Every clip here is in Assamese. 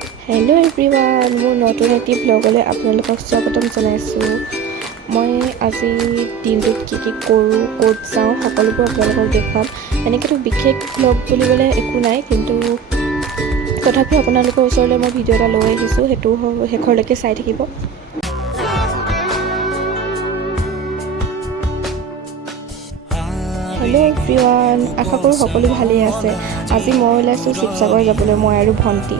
হেল্ল' এভৰিৱান, মোৰ নতুন এটি ব্লগলৈ আপোনালোকক স্বাগতম জনাইছোঁ। মই আজি দিনটোত কি কৰোঁ, ক'ত যাওঁ, সকলোবোৰ আপোনালোকক দেখুৱাম। এনেকৈতো বিশেষ ব্লগ বুলিবলৈ একো নাই, কিন্তু তথাপিও আপোনালোকৰ ওচৰলৈ মই ভিডিঅ' এটা লৈ আহিছোঁ, সেইটো শেষৰলৈকে চাই থাকিব। হেল্ল' এভৰিৱান, আশা কৰোঁ সকলো ভালেই আছে। আজি মই ওলাইছোঁ শিৱসাগৰ যাবলৈ, মই আৰু ভণ্টি।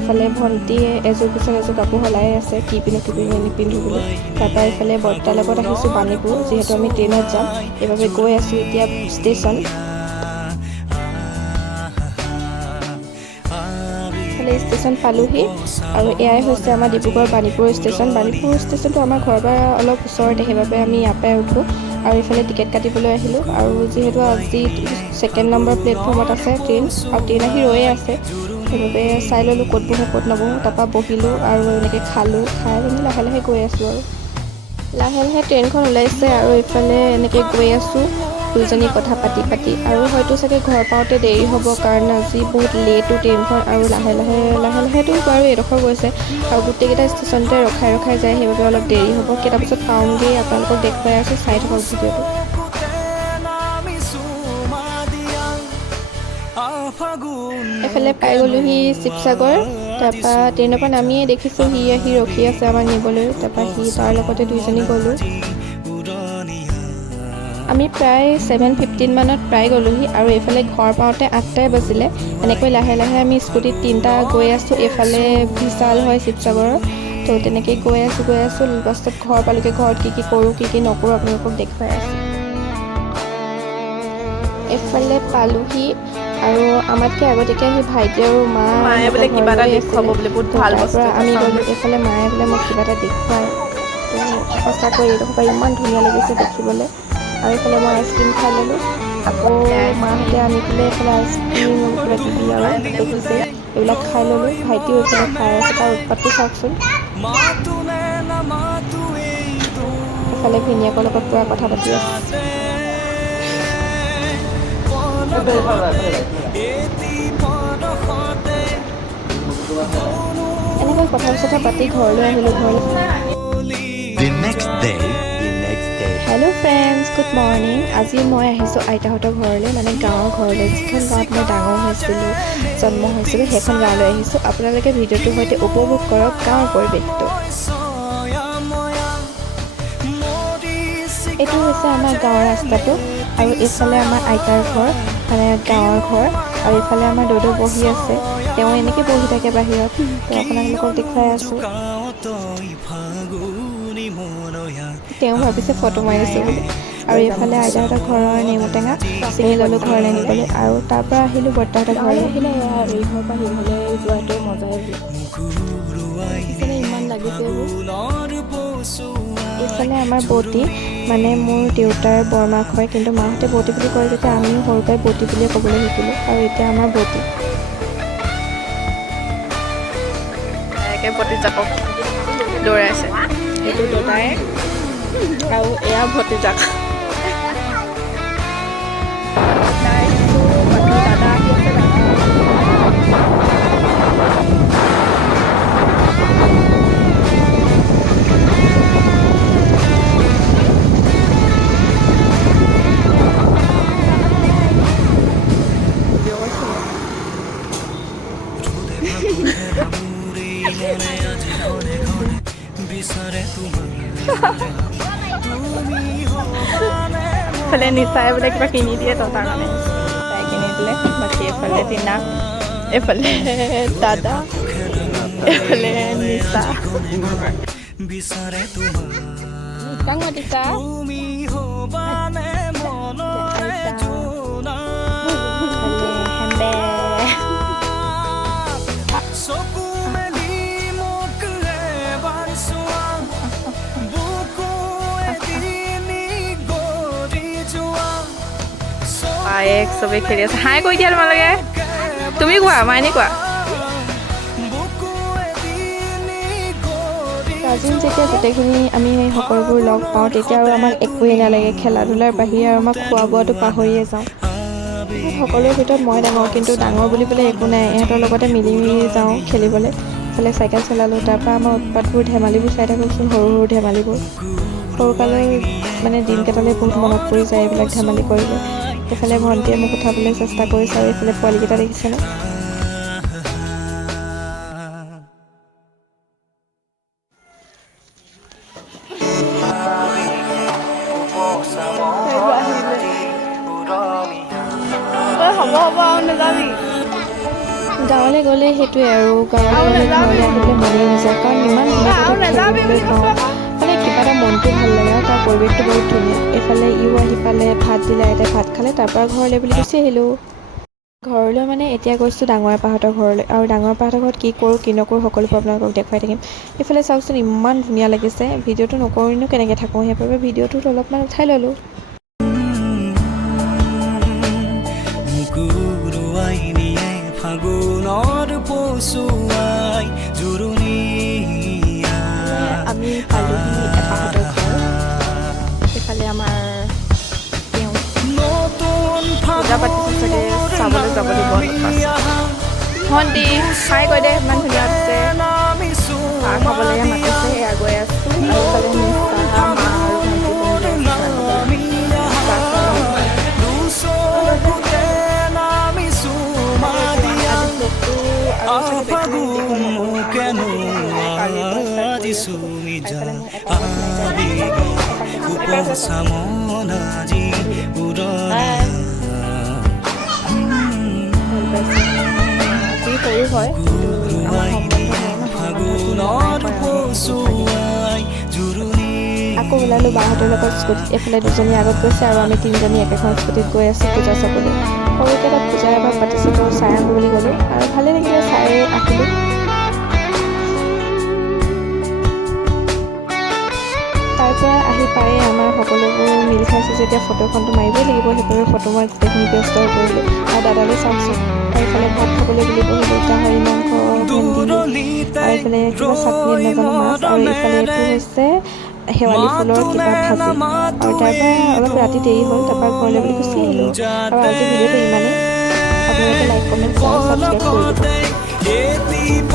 ইফালে ভণ্টিয়ে এযোৰ পিছত এযোৰ কাপোৰ সলাই আছে, কি পিন্ধো নিপিন্ধো বুলি। তাৰপৰা ইফালে বৰ্তাৰ লগত আহিছোঁ বাণীপুৰ, যিহেতু আমি ট্ৰেইনত যাম, সেইবাবে গৈ আছোঁ এতিয়া ষ্টেচন। ইফালে ষ্টেচন পালোহি, আৰু এয়াই হৈছে আমাৰ ডিব্ৰুগড় বাণীপুৰ ষ্টেচন। বাণীপুৰ ষ্টেচনটো আমাৰ ঘৰৰ পৰা অলপ ওচৰতে, সেইবাবে আমি ইয়াৰ পৰাই উঠোঁ। আৰু ইফালে টিকেট কাটিবলৈ আহিলোঁ, আৰু যিহেতু আজি 2nd নম্বৰ প্লেটফৰ্মত আছে ট্ৰেইন, আৰু ট্ৰেইন আহি ৰৈয়ে আছে, সেইবাবে চাই ল'লোঁ ক'ত বহোঁ ক'ত নবহোঁ। তাৰপৰা বহিলোঁ আৰু এনেকৈ খালোঁ, খাই পিনি লাহে লাহে গৈ আছোঁ। আৰু লাহে লাহে ট্ৰেইনখন ওলাইছে, আৰু এইফালে এনেকৈ গৈ আছোঁ দুজনী কথা পাতি আৰু হয়তো চাগে ঘৰ পাওঁতে দেৰি হ'ব, কাৰণ আজি বহুত লেটো ট্ৰেইনখন, আৰু লাহেতো বাৰু এডোখৰ গৈছে, আৰু গোটেইকেইটা ষ্টেচনতে ৰখাই যায়, সেইবাবে অলপ দেৰি হ'ব। কেইটা বজাত পাওঁগৈ আপোনালোকক দেখুৱাই আছোঁ, চাই থাকক ভিডিঅ'টো। এফালে পাই গ'লোহি শিৱসাগৰ। তাৰপৰা ট্ৰেইনৰ পৰা নামিয়ে দেখিছোঁ সি আহি ৰখি আছে আমাক নিবলৈ, তাৰপৰা তাৰ লগতে দুইজনী গ'লোঁ। আমি প্ৰায় 7:15 মানত প্ৰায় গ'লোহি, আৰু এইফালে ঘৰ পাওঁতে 8টাই বাজিলে। এনেকৈ লাহে লাহে আমি স্কুটিত 3টা গৈ আছোঁ, এইফালে বিশাল হয় শিৱসাগৰৰ, তো তেনেকৈ গৈ আছোঁ লাষ্টত ঘৰ পালোঁগৈ। ঘৰত কি কৰোঁ কি নকৰোঁ আপোনালোকক দেখুৱাই আছোঁ। এইফালে পালোহি, আৰু আমাতকৈ আগতীয়াকৈ আহি ভাইটি আৰু মায়ে বোলে কিবা এটা দেখুৱাব বোলে, বহুত ভাল বস্তু। তাৰপৰা আমি গ'লোঁ, এইফালে মায়ে বোলে মোক কিবা এটা দেখুৱায়। তো সঁচাকৈ এইডোখৰ ইমান ধুনীয়া লাগিছে দেখিবলৈ। আৰু এইফালে মই আইচক্ৰীম খাই ল'লোঁ, আকৌ মাহঁতে আনি দিলে এইফালে আইচক্ৰীম কিবা কিবি, আৰু দেখিছে এইবিলাক খাই ল'লোঁ। ভাইটিও এইফালে খাই আছে, তাৰ উৎপাতটো চাওকচোন। এইফালে ভিনীয়েকৰ লগত পূৰা কথা পাতি আছে। এনেকৈ কথা পাতি ঘৰলৈ আহিলোঁ। Hello' friends, good morning. আজি মই আহিছোঁ আইতাহঁতৰ ঘৰলৈ, মানে গাঁৱৰ ঘৰলৈ, যিখন গাঁৱত মই ডাঙৰ হৈছিলোঁ, জন্ম হৈছিলোঁ, সেইখন গাঁৱলৈ আহিছোঁ। আপোনালোকে ভিডিঅ'টোৰ সৈতে উপভোগ কৰক গাঁৱৰ পৰিৱেশটো। এইটো হৈছে আমাৰ গাঁৱৰ ৰাস্তাটো, আৰু এইফালে আমাৰ আইতাৰ ঘৰ, মানে গাঁৱৰ ঘৰ, আৰু এইফালে আমাৰ দদৌ বহি আছে। তেওঁ এনেকৈ বহি থাকে বাহিৰত, তো আপোনালোকক দেখুৱাই আছোঁ। তেওঁ ভাবিছে ফটো মাৰিছোঁ বুলি। আৰু এইফালে আইতাহঁতৰ ঘৰৰ নেমু টেঙা ছিঙি ল'লোঁ ঘৰলৈ নিবলৈ, আৰু তাৰ পৰা আহিলোঁ বৰ্তাহঁতৰ ঘৰলৈ। আহিলে এই ঘৰৰ পৰা সিঘৰলৈ যোৱাটো মজাই ইমান লাগিছে। এইফালে আমাৰ বৌতি, মানে মোৰ দেউতাৰ বৰমাক হয়, কিন্তু মাহঁতে বৌতি বুলি কয় যেতিয়া আমিও সৰুৰ পৰাই বৌতি বুলিয়ে ক'বলৈ শিকিলোঁ, আৰু এতিয়া আমাৰ বৌতি। ভতিজাকক দৌৰাইছে, সেইটো দদাই, আৰু এয়া ভতিজাক। দাদা আহি আছে, এইফালে নিচাই বোলে কিবা কিনি দিয়ে, তাৰ কাৰণে তাই কিনি দিলে। বাকী এইফালে টিনা, এইফালে দাদা, এইফালে নিচা। এক চবেই খেলি আছে। হাই কৈ দিয়া তোমালোকে, তুমি কোৱা, মাইনী কোৱা। কাজিন যেতিয়া গোটেইখিনি আমি সকলোবোৰ লগ পাওঁ, তেতিয়া আৰু আমাক একোৱেই নালাগে, খেলা ধূলাৰ বাহিৰে, আৰু আমাক খোৱা বোৱাটো পাহৰিয়ে যাওঁ। সকলোৰে ভিতৰত মই ডাঙৰ, কিন্তু ডাঙৰ বুলিবলৈ একো নাই, ইহঁতৰ লগতে মিলি যাওঁ খেলিবলৈ। ইফালে চাইকেল চলালোঁ, তাৰপৰা আমাৰ উৎপাতবোৰ ধেমালিবোৰ চাই থাকোঁচোন, সৰু সৰু ধেমালিবোৰ। সৰুকালৰ মানে দিনকেইটালৈ বহুত মনত পৰি যায় এইবিলাক ধেমালি কৰিলে। এইফালে ভণ্টিয়ে মোক উঠাবলৈ চেষ্টা কৰিছে আৰু এইফালে পোৱালিকেইটা দেখিছেনে। গাঁৱলৈ গ'লে সেইটোৱে আৰু গাঁৱলৈ গ'লে ঘৰলৈ আহিবলৈ মনেই নাযায়, কাৰণ ইমান ধুনীয়া খেলিবলৈ পাওঁ, মানে কিবা এটা মনটো ভাল লাগে আৰু তাৰ পৰিৱেশটো বহুত ধুনীয়া। এইফালে ইও আহি পালে, ভাত দিলে, আইতাই ভাত খালে, তাৰপৰা ঘৰলৈ বুলি গুচি আহিলোঁ। ঘৰলৈ মানে এতিয়া গৈছোঁ ডাঙৰ আপাহঁতৰ ঘৰলৈ, আৰু ডাঙৰ আপাহঁতৰ ঘৰত কি কৰোঁ কি নকৰোঁ সকলোবোৰ আপোনালোকক দেখুৱাই থাকিম। এইফালে চাওকচোন ইমান ধুনীয়া লাগিছে, ভিডিঅ'টো নকৰিনো কেনেকৈ থাকোঁ, সেইবাবে ভিডিঅ'টোত অলপমান উঠাই ল'লোঁ। আমি পালোহি এপাহঁতৰ ঘৰ। এইফালে আমাৰ পূজা পাতিছে চাগে, চাবলৈ যাব দিব। ভণ্টি খাই কৈ দে, ইমান ধুনীয়া আছে। চাহ খাবলৈ মাতিছে, সেয়া গৈ আছোঁ। আৰু ইফালে নিষ্ঠা, মা আৰু ভণ্টি সৰু হয়, আকৌ ওলালোঁ বাহঁতৰ লগত স্কুটিত। এইফালে দুজনী আগত গৈছে আৰু আমি তিনিজনী একেখন স্কুটিত গৈ আছোঁ পূজা চাবলৈ। সৰুকৈ তাত পূজা এবাৰ পাতিছোঁ, তো চাই আহোঁ বুলি গ'লোঁ আৰু ভালেই লাগিলে, চাই আহিলোঁ। তাৰপৰা আহি পায়ে আমাৰ সকলোবোৰ মিল খাইছোঁ যেতিয়া ফটোখনটো মাৰিবই লাগিব, সেইবাবে ফটো মই গোটেইখিনি ব্যস্ত হৈ পৰিলোঁ। আৰু দাদালৈ চাওকচোন, আৰু এইফালে ভাত খাবলৈ বুলি বহিলোঁ, গাহৰি মাংস, ভেন্দি, আৰু এইফালে কিবা চাটনি নাজানো মাছ, আৰু এইফালে এইটো হৈছে শেৱালি ফুলৰ কিবা ভাজি। আৰু তাৰপৰা অলপ ৰাতি দেৰি হ'ল, তাৰপৰা ঘৰলৈ বুলি গুচি আহিলোঁ। আৰু আজি ভিডিঅ'টো ইমানেই, আপোনালোকে লাইক কমেণ্ট শ্বেয়াৰ ছাবস্ক্ৰাইব কৰি দিব।